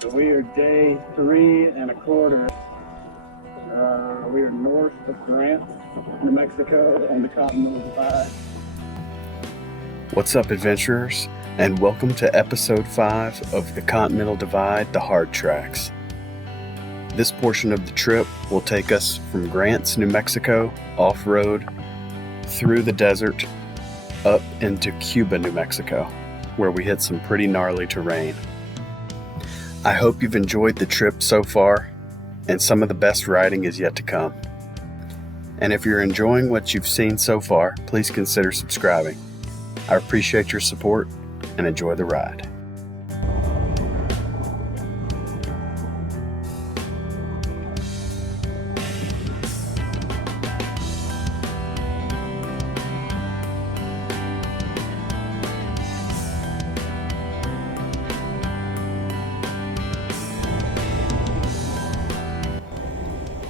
So we are day 3.25. We are north of Grant, New Mexico on the Continental Divide. What's up, adventurers, and welcome to episode 5 of the Continental Divide, the hard tracks. This portion of the trip will take us from Grants, New Mexico, off-road, through the desert, up into Cuba, New Mexico, where we hit some pretty gnarly terrain. I hope you've enjoyed the trip so far, and some of the best riding is yet to come. And if you're enjoying what you've seen so far, please consider subscribing. I appreciate your support, and enjoy the ride.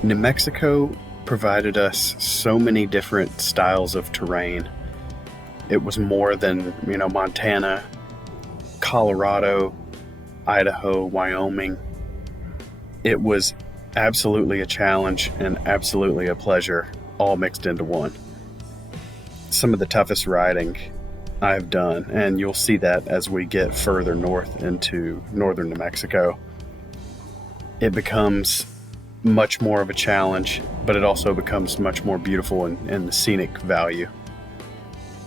New Mexico provided us so many different styles of terrain. It was more than, Montana, Colorado, Idaho, Wyoming. It was absolutely a challenge and absolutely a pleasure, all mixed into one. Some of the toughest riding I've done, and you'll see that as we get further north into northern New Mexico. It becomes much more of a challenge, but it also becomes much more beautiful in the scenic value.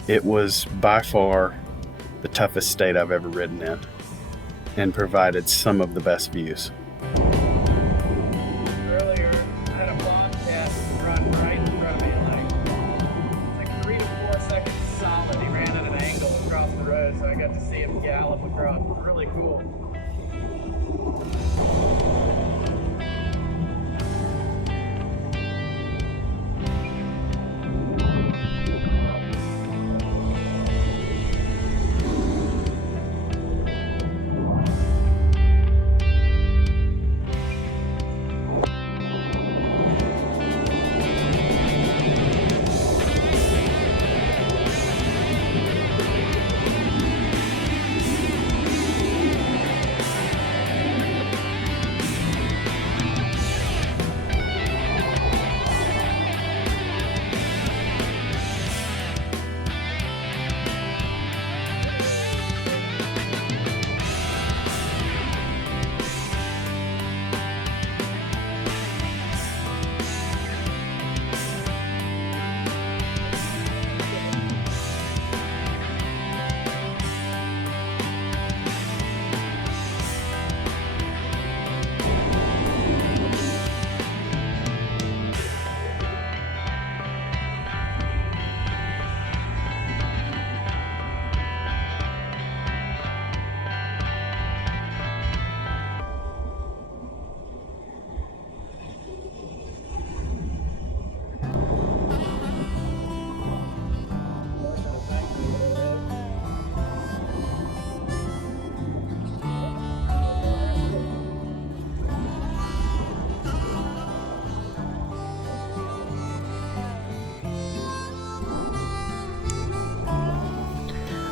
It was by far the toughest state I've ever ridden in, and provided some of the best views. Earlier, I had a bobcat run right in front of me, like 3 to 4 seconds solid. He ran at an angle across the road, so I got to see him gallop across. It was really cool.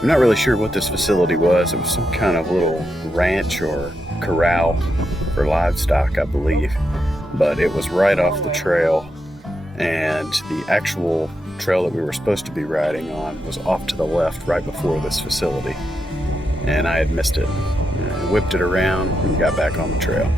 I'm not really sure what this facility was. It was some kind of little ranch or corral for livestock, I believe. But it was right off the trail, and the actual trail that we were supposed to be riding on was off to the left right before this facility. And I had missed it. I whipped it around and got back on the trail.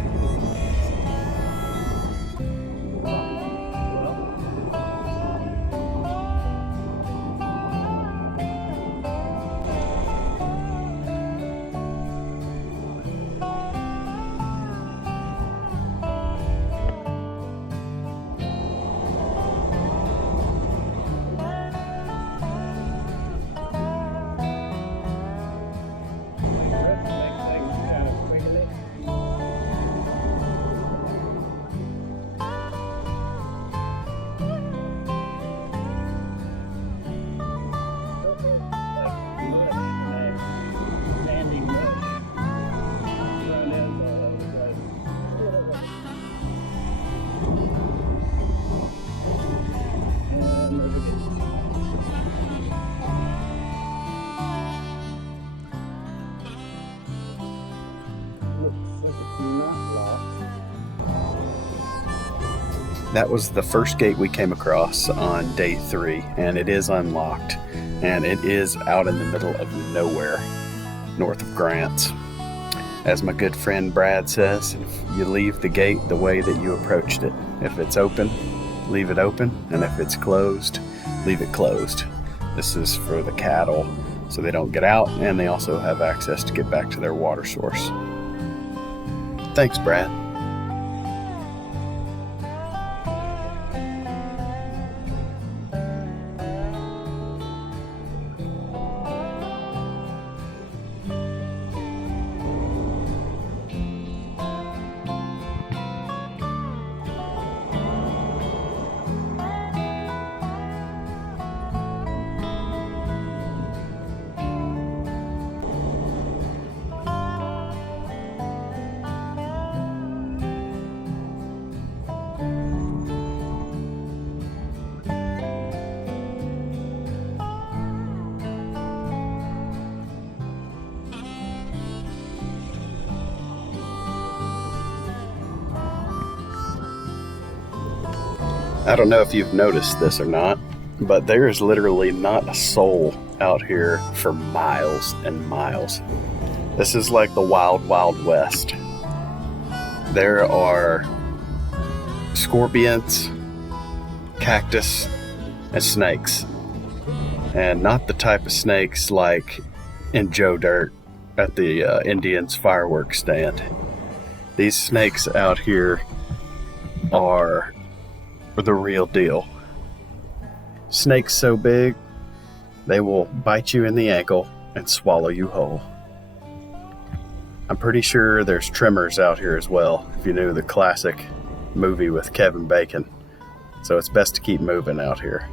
That was the first gate we came across on day 3, and it is unlocked, and it is out in the middle of nowhere, north of Grants. As my good friend Brad says, you leave the gate the way that you approached it. If it's open, leave it open, and if it's closed, leave it closed. This is for the cattle, so they don't get out, and they also have access to get back to their water source. Thanks, Brad. I don't know if you've noticed this or not, but there is literally not a soul out here for miles and miles. This is like the wild, wild west. There are scorpions, cactus, and snakes. And not the type of snakes like in Joe Dirt at the Indians fireworks stand. These snakes out here are the real deal. Snakes so big, they will bite you in the ankle and swallow you whole. I'm pretty sure there's tremors out here as well, if you knew the classic movie with Kevin Bacon. So it's best to keep moving out here.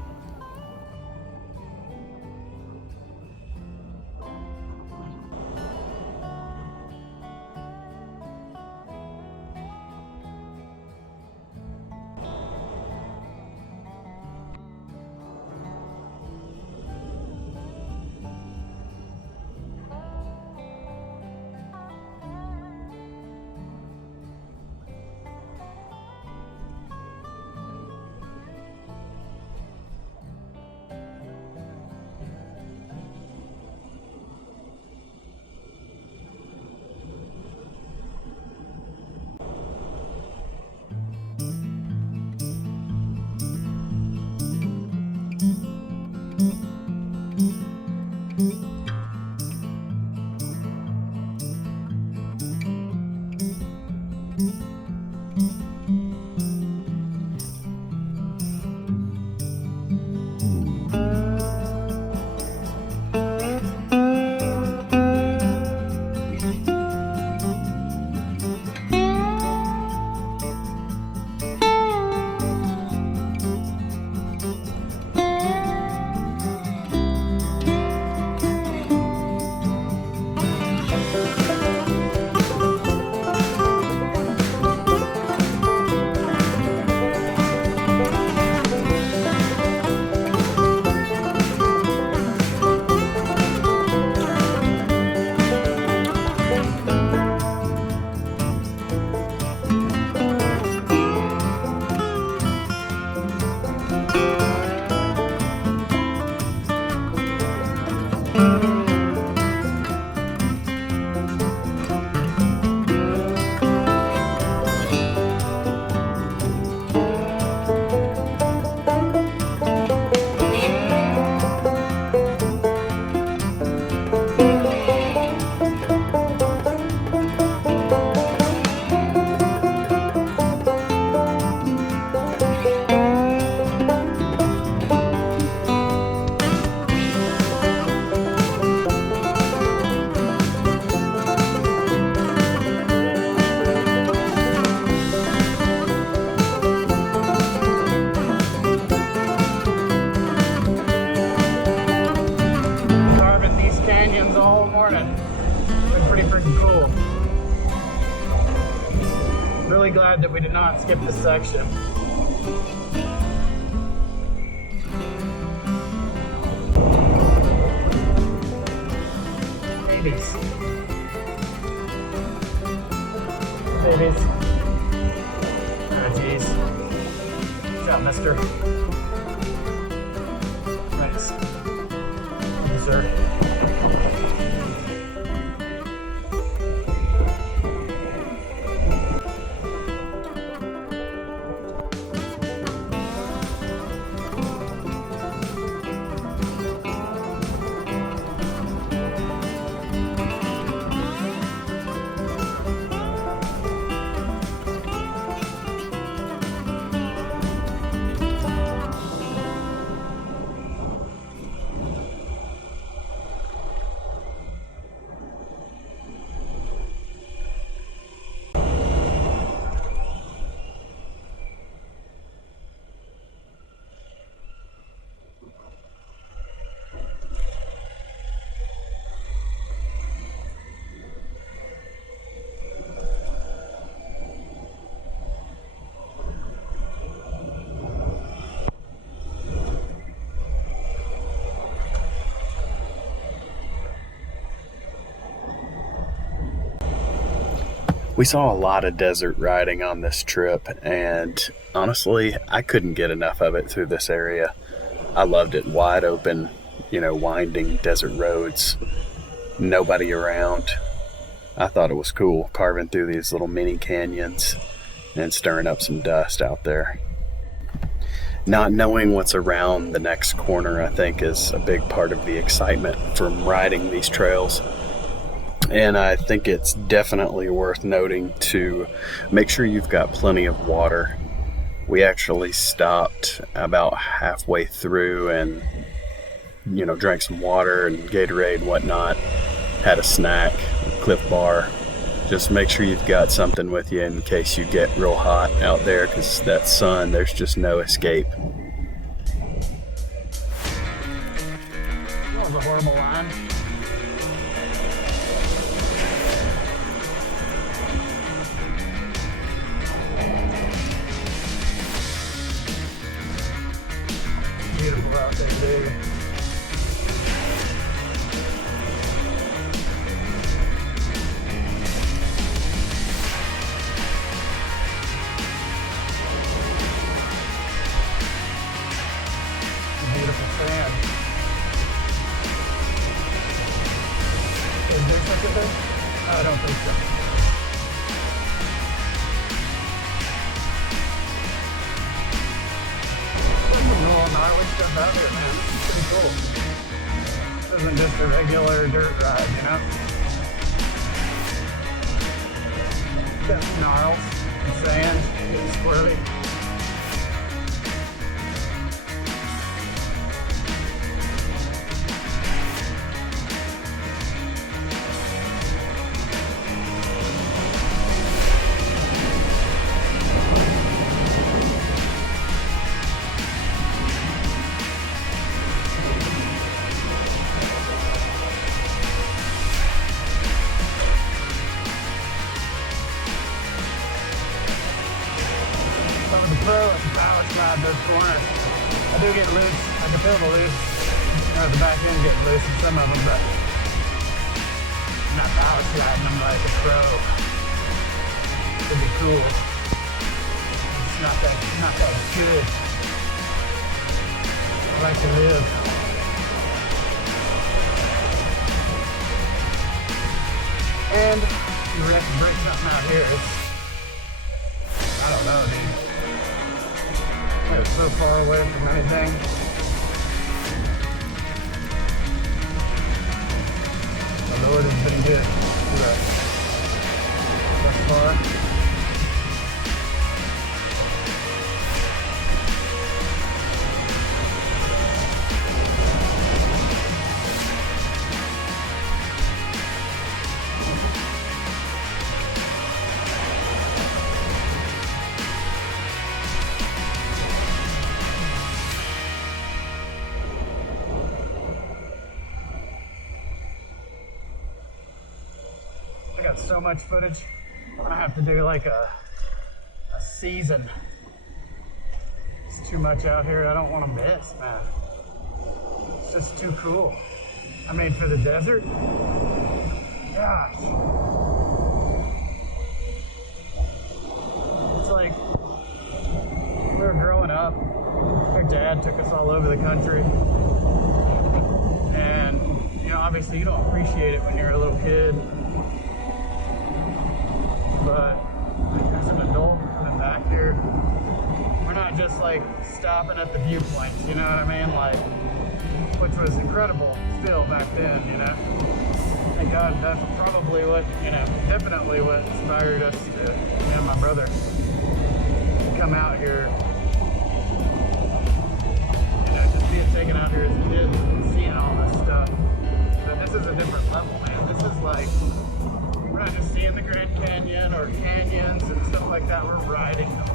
Really glad that we did not skip this section. Babies. Babies. Oh, geez. shot, mister. Thanks. Yes, sir. We saw a lot of desert riding on this trip, and honestly, I couldn't get enough of it through this area. I loved it. Wide open, winding desert roads, nobody around. I thought it was cool carving through these little mini canyons and stirring up some dust out there. Not knowing what's around the next corner, I think, is a big part of the excitement from riding these trails. And I think it's definitely worth noting to make sure you've got plenty of water. We actually stopped about halfway through and, drank some water and Gatorade and whatnot. Had a snack, a Cliff Bar. Just make sure you've got something with you in case you get real hot out there, because that sun, there's just no escape. That was a horrible line. Beautiful out there, dude. Beautiful sand. Is there such a thing? I don't think so. Gnarly stuff out here, man. This is pretty cool. This isn't just a regular dirt ride, Got some gnarls, some sand, getting squirrely. Those corners. I do get loose. I can feel the loose. The back end getting loose in some of them, but I'm not power sliding them like a pro. It'd be cool. It's not that good. I like to live. And you have to break something out here. I don't know, dude. We're so far away from anything. The Lord has been good to us thus far. I got so much footage. I'm gonna have to do like a season. It's too much out here. I don't want to miss, man. It's just too cool. I mean, for the desert, gosh. It's like we were growing up all over the country. And, you know, obviously you don't appreciate it when you're a little kid. But as an adult coming back here, we're not just like stopping at the viewpoints, you know what I mean? Like, which was incredible still back then, you know? Thank God that's probably what, you know, definitely what inspired us to, me and my brother, to come out here. You know, just being taken out here as a kid and seeing all this stuff. But this is a different level, man. This is like, we're not just seeing the Grand Canyon or canyons and stuff like that, we're riding them.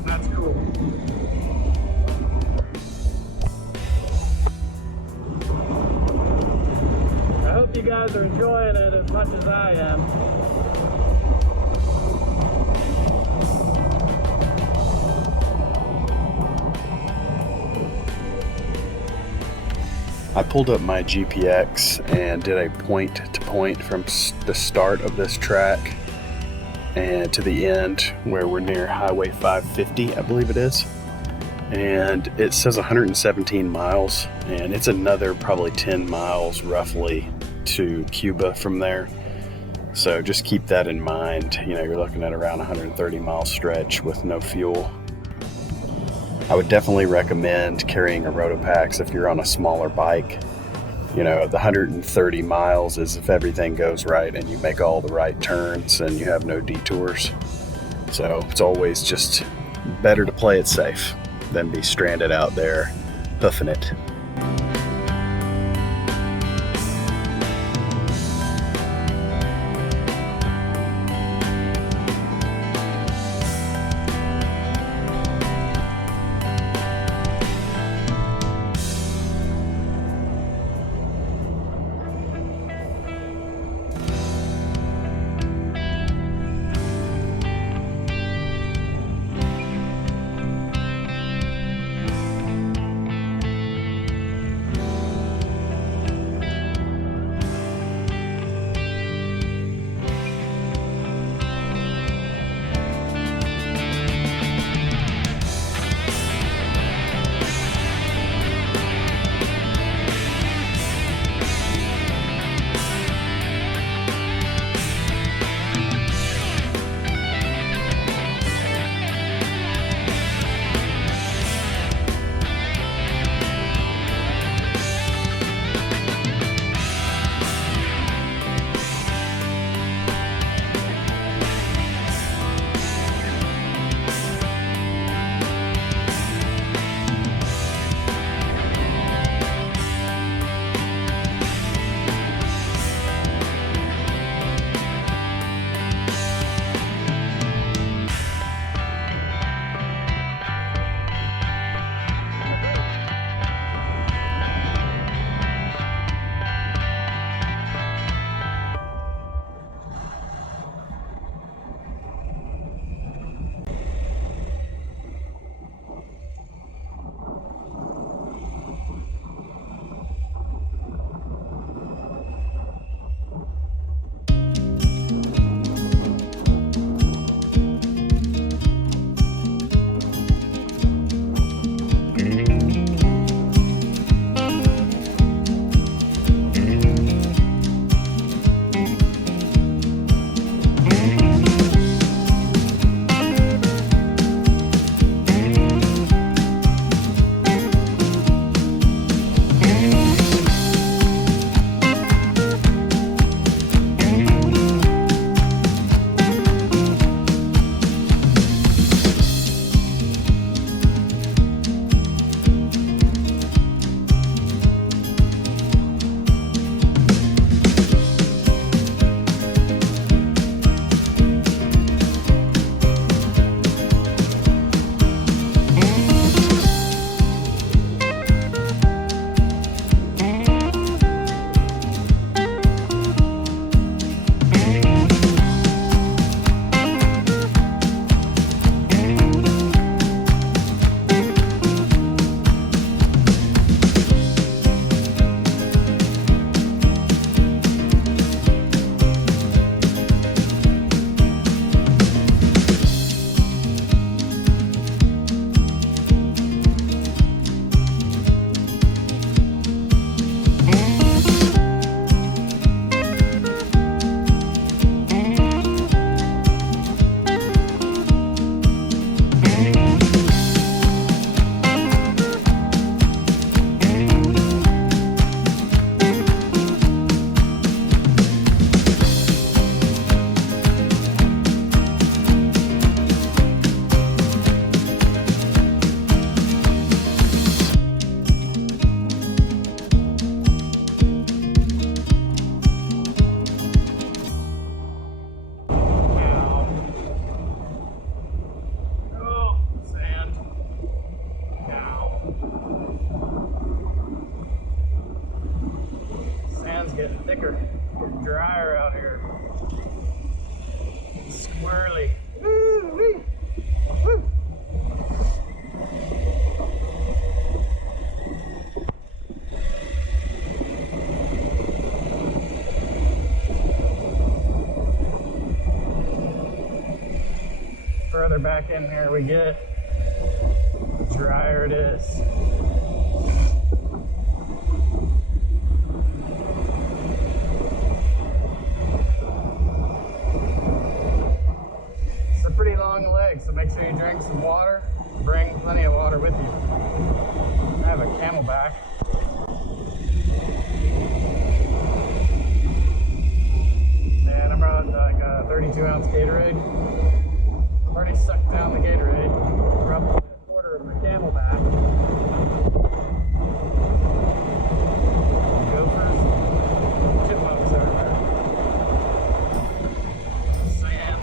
And that's cool. I hope you guys are enjoying it as much as I am. I pulled up my GPX and did a point-to-point from the start of this track and to the end where we're near Highway 550, I believe it is. And it says 117 miles, and it's another probably 10 miles roughly to Cuba from there. So just keep that in mind. You know, you're looking at around 130 mile stretch with no fuel. I would definitely recommend carrying a Rotopax if you're on a smaller bike. You know, the 130 miles is if everything goes right and you make all the right turns and you have no detours. So it's always just better to play it safe than be stranded out there hoofing it. swirly. Woo-wee. Woo. Further back in here we get, the drier it is. It's a pretty long leg, so make sure you drink some water. Bring plenty of water with you. I have a camelback. And I brought like a 32-ounce Gatorade. Already sucked down the Gatorade, dropped a quarter of my camelback. Gophers, chipmunks everywhere. Sand.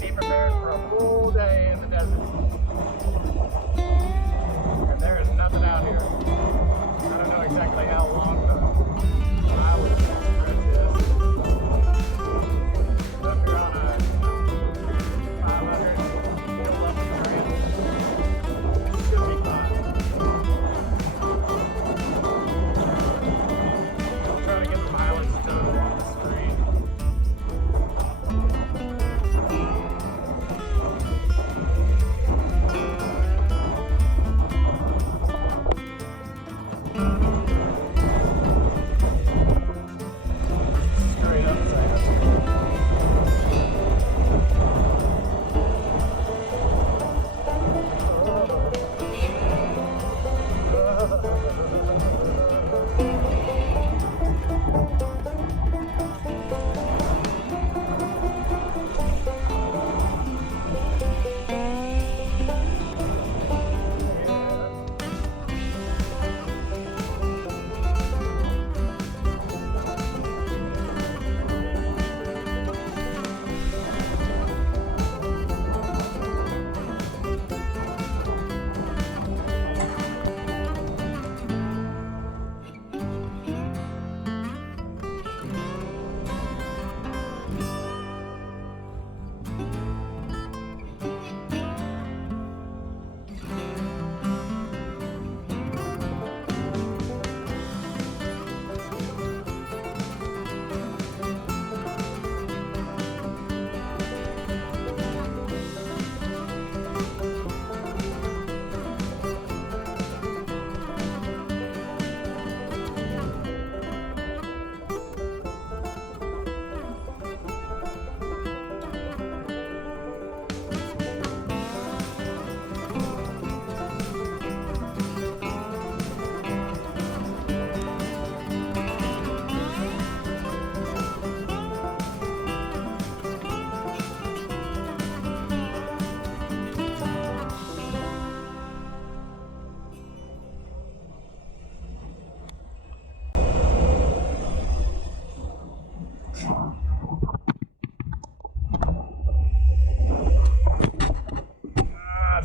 Be prepared for a full day in the desert. And there is nothing out here. I don't know exactly how long the highway stretch is. But if you're on a 500, you'll up the ramp. It should be fine. I'll try to get the mileage total on the screen.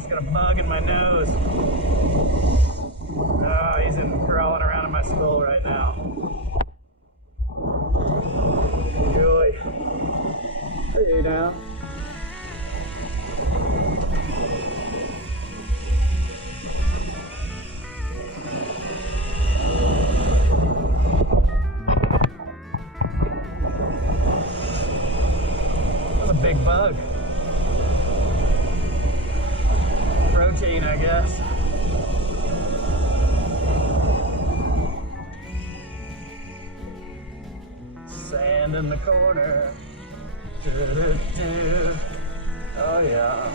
Got a bug in my nose. Oh, he's crawling around in my skull right now. Joy. Hey now. That's a big bug. Protein, I guess. Sand in the corner. Do-do-do. Oh yeah.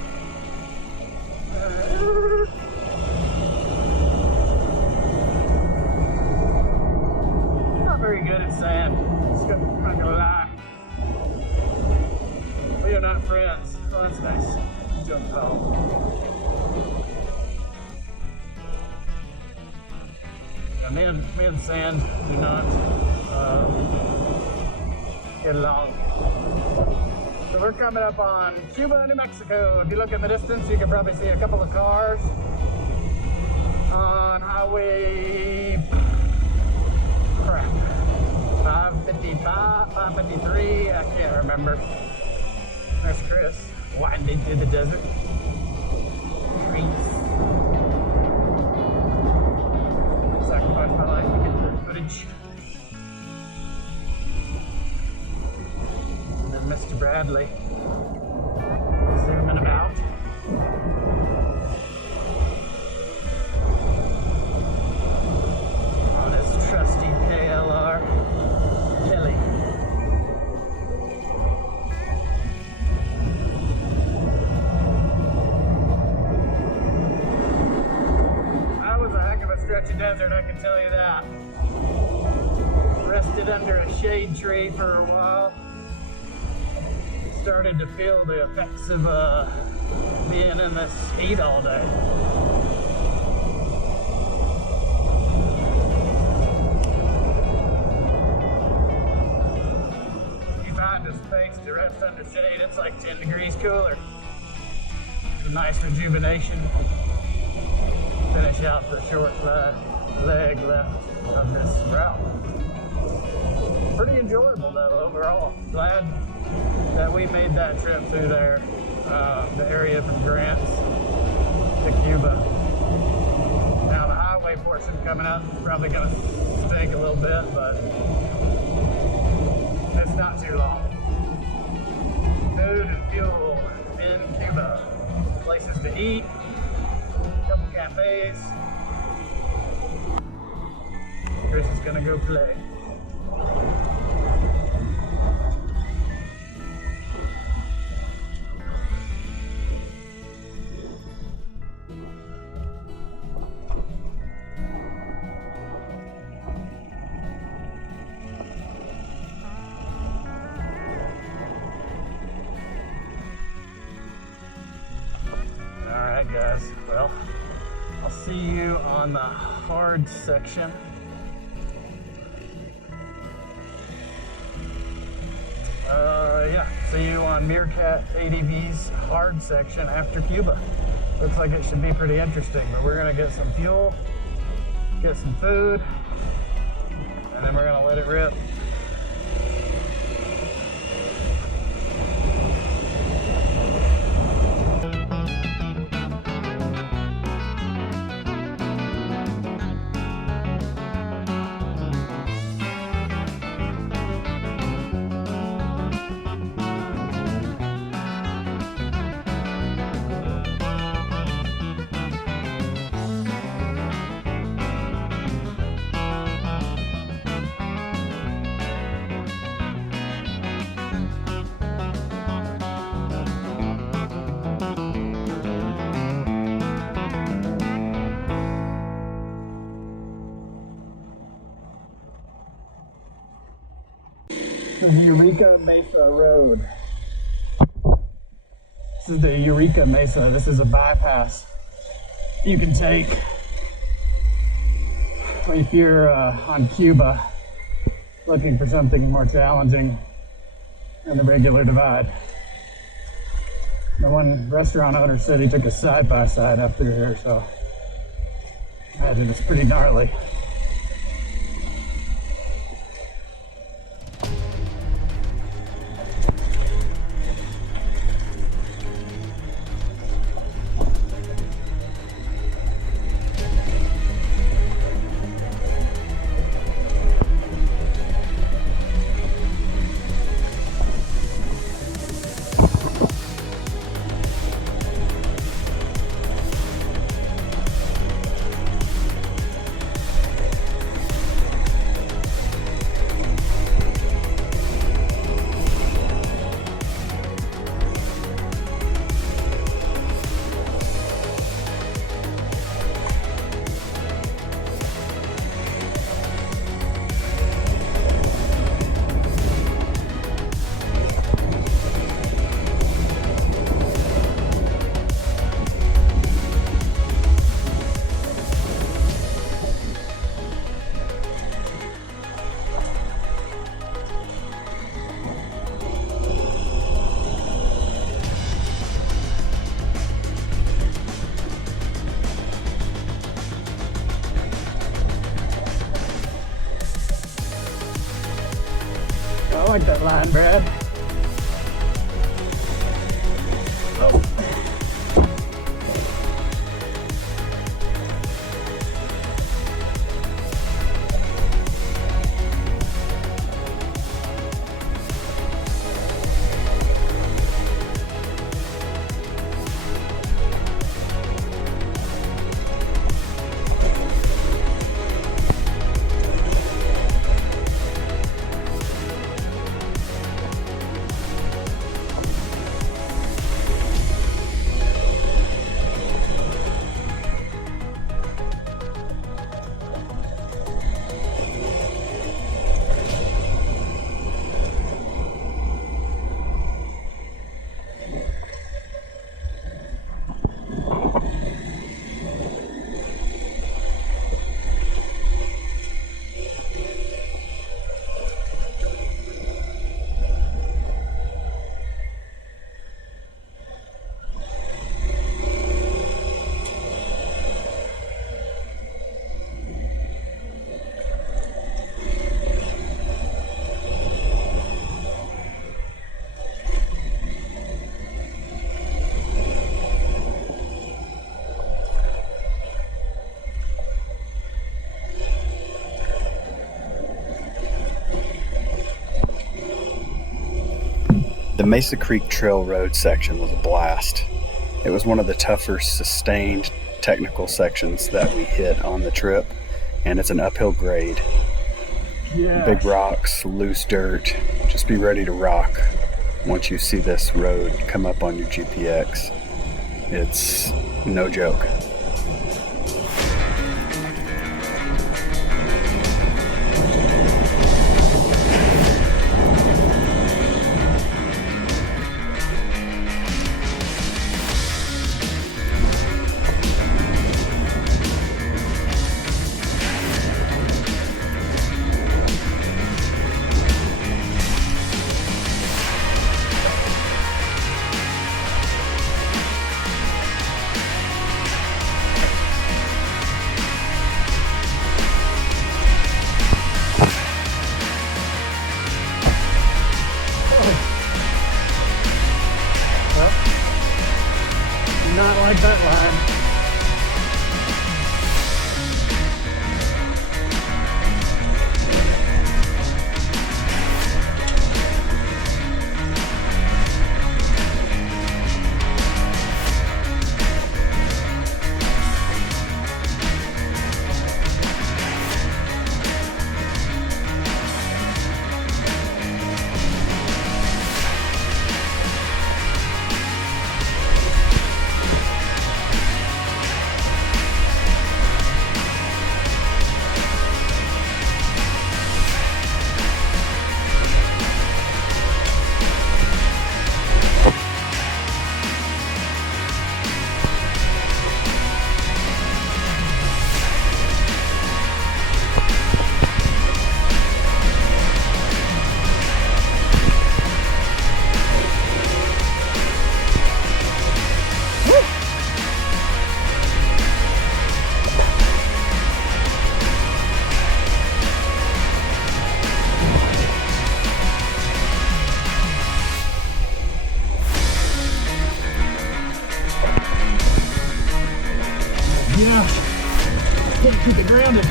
Not very good at sand. I'm not gonna lie. We are not friends. Oh, that's nice. Jump home. me and sand do not get along. So we're coming up on Cuba, New Mexico. If you look in the distance, you can probably see a couple of cars on highway 555, 553, I can't remember. There's Chris winding through the desert. Trees. Sacrifice my life to get the footage. And then Mr. Bradley zooming about. On his trusty KLR Heli. That was a heck of a stretch of desert, I can tell you that. Rested under a shade tree for a while. Started to feel the effects of being in this heat all day. You find a space to rest under shade, it's like 10 degrees cooler. It's a nice rejuvenation. Finish out the short leg left of this route. Pretty enjoyable though overall. Glad that we made that trip through there, the area from Grants to Cuba. Now the highway portion coming up is probably going to stink a little bit, but it's not too long. Food and fuel in Cuba. Places to eat, a couple cafes. Chris is going to go play. Alright guys, well, I'll see you on the hard section. Yeah, see you on Meerkat ADV's hard section after Cuba. Looks like it should be pretty interesting, but we're gonna get some fuel, get some food, and then we're gonna let it rip. This is Eureka Mesa Road. This is the Eureka Mesa. This is a bypass you can take if you're on Cuba looking for something more challenging than the regular divide. The one restaurant owner said he took a side-by-side up through here, so I imagine it's pretty gnarly. like that line, Brad. Oh. The Mesa Creek Trail road section was a blast. It was one of the tougher, sustained, technical sections that we hit on the trip, and it's an uphill grade. Yeah. Big rocks, loose dirt. Just be ready to rock once you see this road come up on your GPX. It's no joke. Not like that line. Yeah, can't keep it grounded.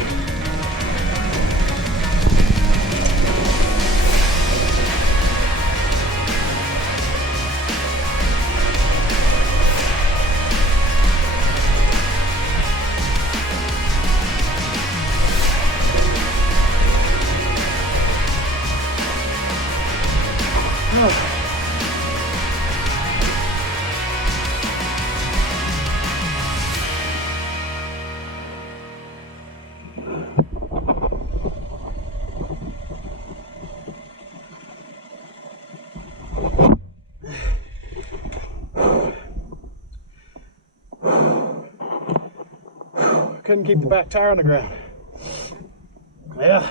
Oh. Couldn't keep the back tire on the ground. Yeah.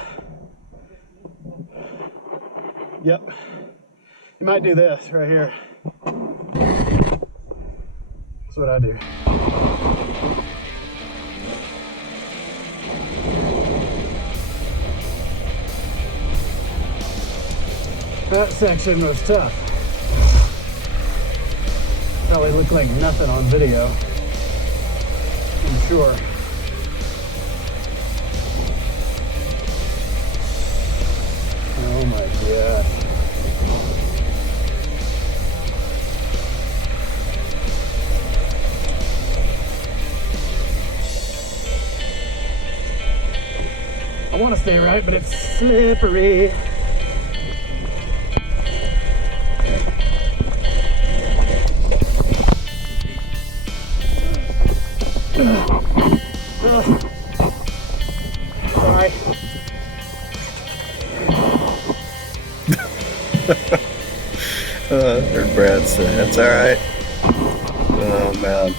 Yep. You might do this right here. That's what I do. That section was tough. Probably looked like nothing on video, I'm sure. Oh my god. I want to stay right, but it's slippery. Sorry. Heard Brad say, that's alright. Oh man,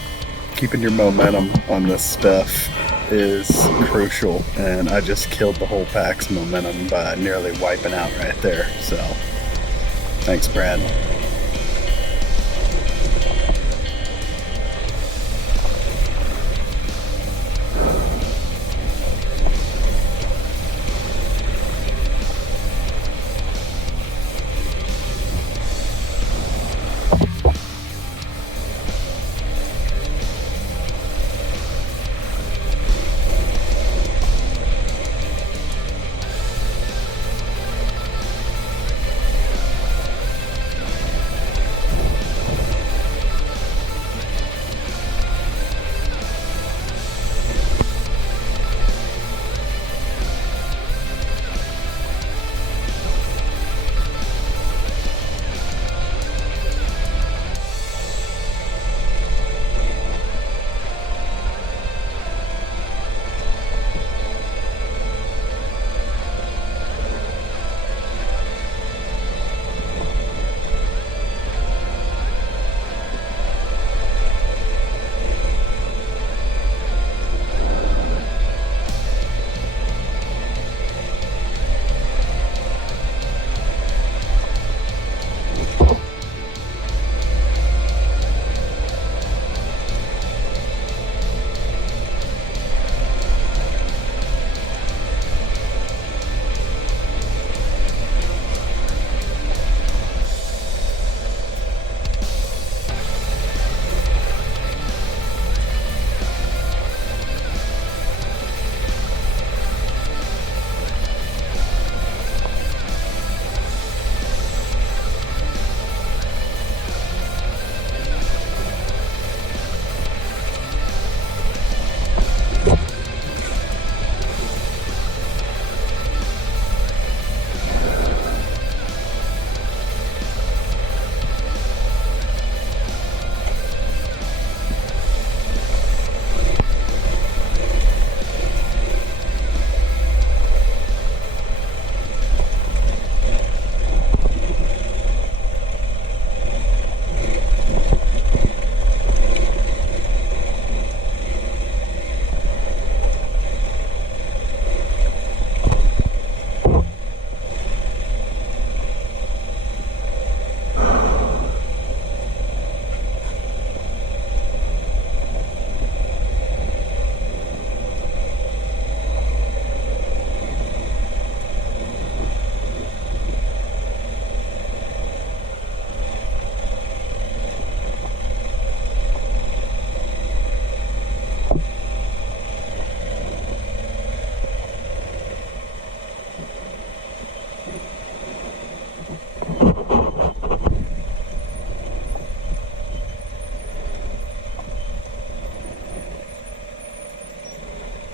keeping your momentum on this stuff is crucial, and I just killed the whole pack's momentum by nearly wiping out right there, so thanks, Brad.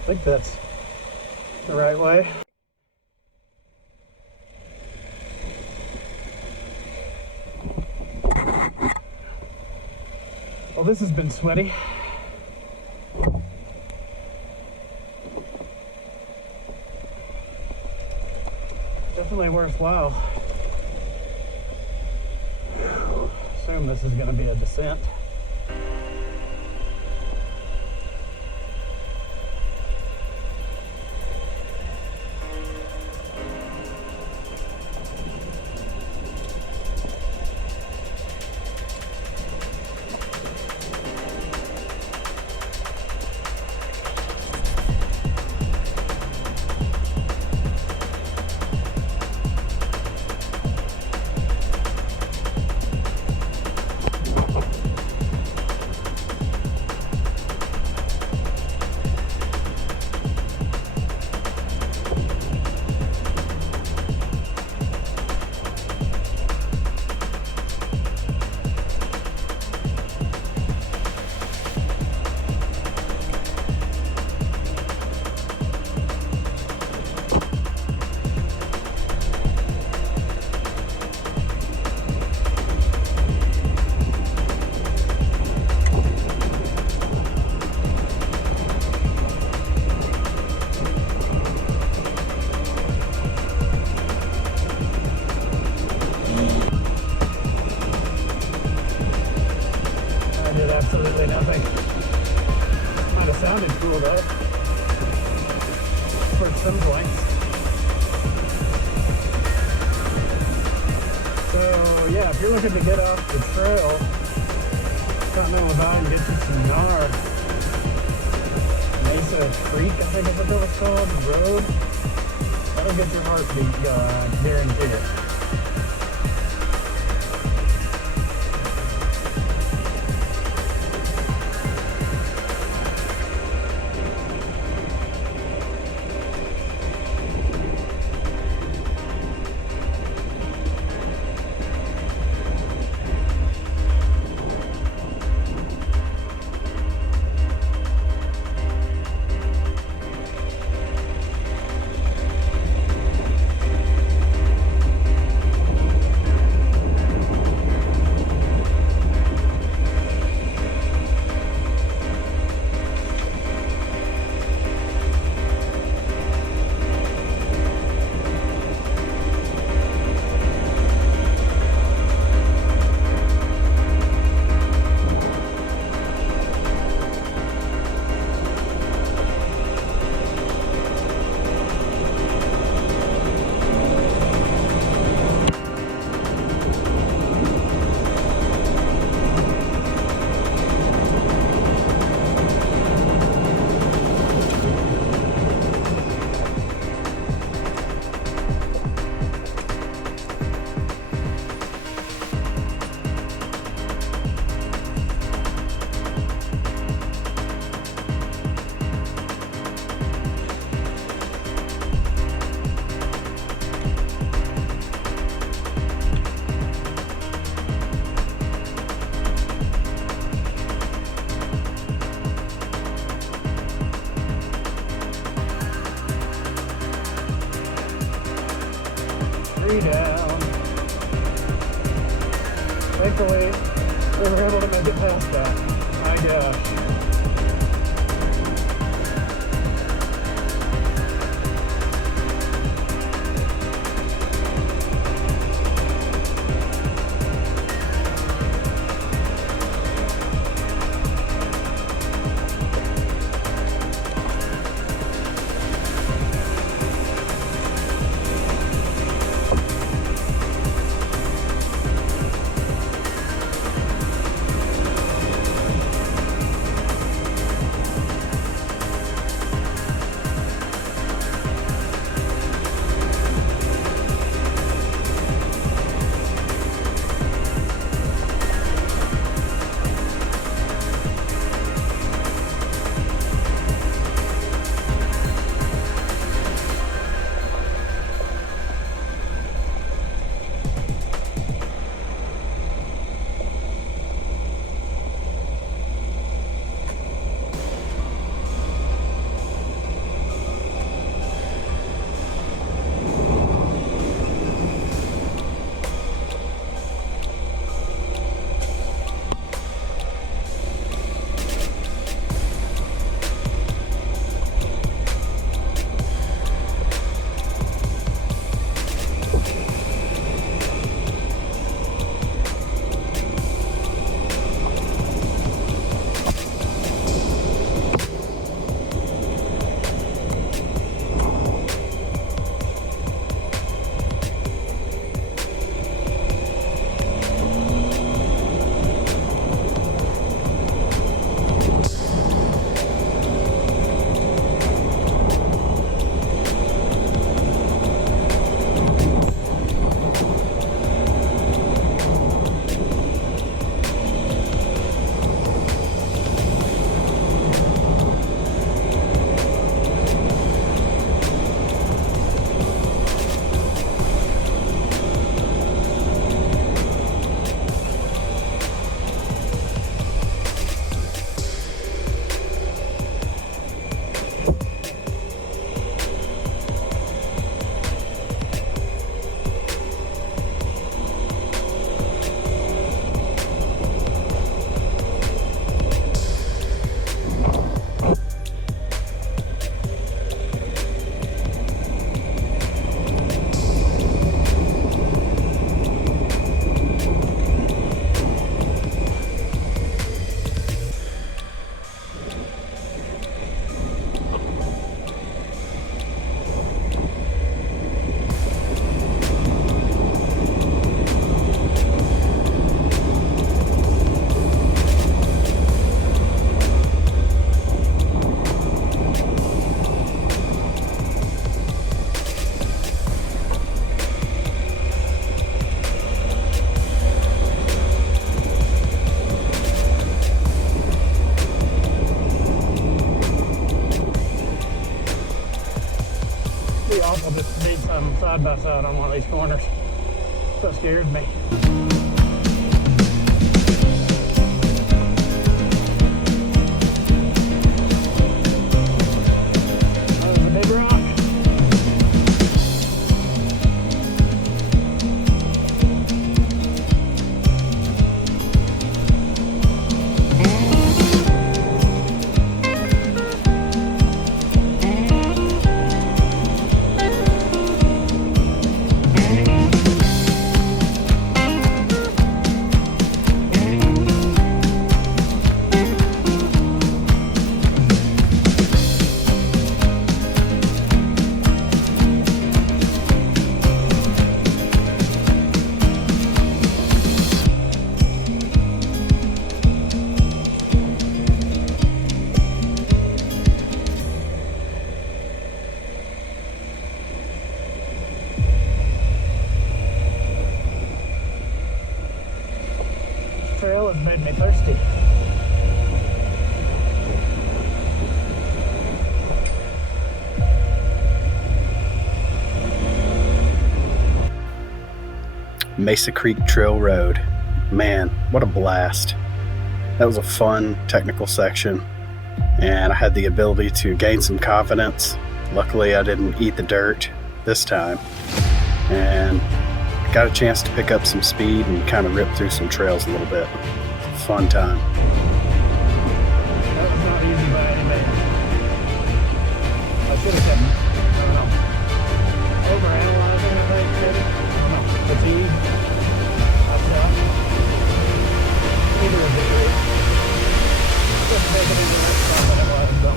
I think that's the right way. Well, this has been sweaty. Definitely worthwhile. Assume this is going to be a descent. I did absolutely nothing. Might have sounded cool though, for some points. So yeah, if you're looking to get off the trail, Continental Vine get you some gnar. Mesa Creek, I think is what that was called, road. That'll get your heartbeat going, guarantee it. Down. Thankfully, we were able to make it past that. My gosh. them side by side on one of these corners. So scared me. That was a big rock. Trail has made me thirsty. Mesa Creek Trail Road. Man, what a blast. That was a fun technical section, and I had the ability to gain some confidence. Luckily, I didn't eat the dirt this time, and got a chance to pick up some speed and kind of rip through some trails a little bit. Fun time. That was not easy by any means. I should have said, I don't know, overanalyzing the thing, maybe? I don't know, fatigue, that's not. Either of the three. Just make it into the next time that it was, so.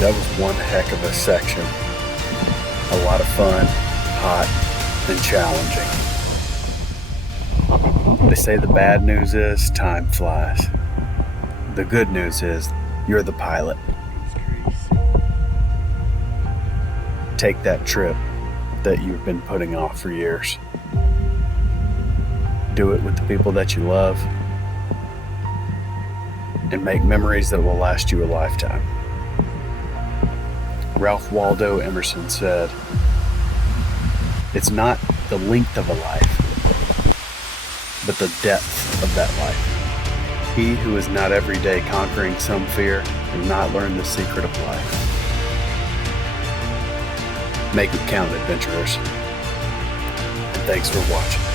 That was one heck of a section. A lot of fun, hot, and challenging. They say the bad news is time flies. The good news is you're the pilot. Take that trip that you've been putting off for years. Do it with the people that you love, and make memories that will last you a lifetime. Ralph Waldo Emerson said, "It's not the length of a life, but the depth of that life. He who is not every day conquering some fear has not learned the secret of life." Make it count, adventurers. And thanks for watching.